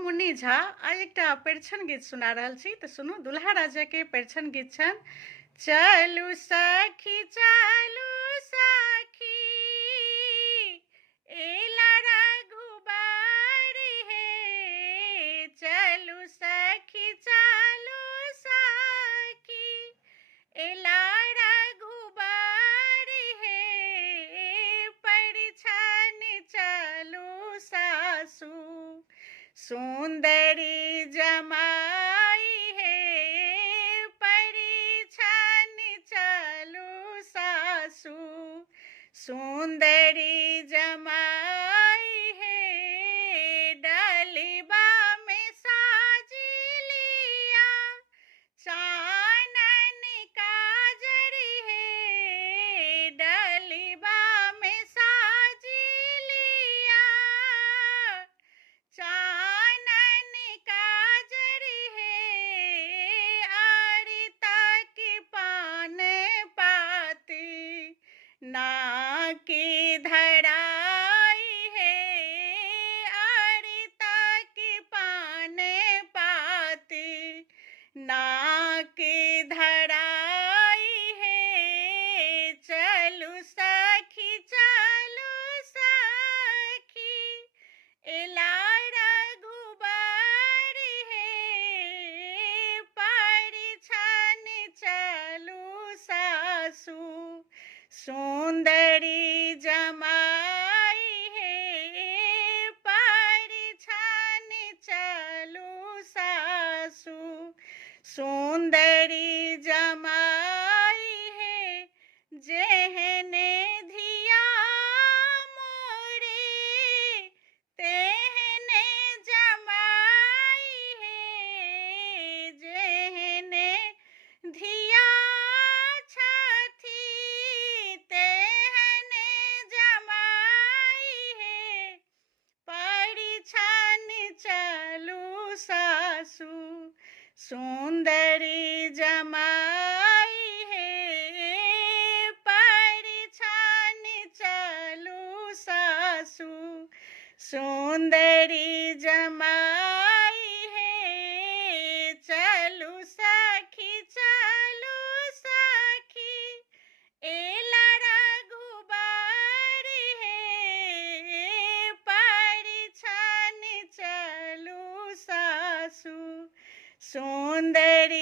मुन्नी झा आइ एकटा परिछन गीत सुना रहल छी तऽ सुनू। दुल्हा राजा के परिछन गीत छनि। चलू सखी चलू सखी एला रघुबर हे, चलू सखी चलू सखी एला रघुबर हे, परिछन चलू सासु सुंदरी जमाई है, परिछन चलू सासु सुंदरी जमाई है, डलिबा में साजी लिया चानन काजरी है, डलिबा में साजी लिया चानन काजरी है, आरिता की पान पाती नाकी धराई है, आरिता की पान पाती नाकी धराई है, चलू सखी चलू सखी एला रघुबर हे, परिछन चलू सासु सुंदरी जमाई है, परिछन चलू सासु सुंदरी जमाई है, जेहने धिया मोरे तेहने जमाई है, जेहने धिया छथी तेहने जमाई है, परिछन चलू सासु सुंदरी जमाई है, परिछन चलू सासु सुंदरी जमाई है, चलू सखी चलू सखी एला रघुबर हे, परिछन चलू सासु सुंदरी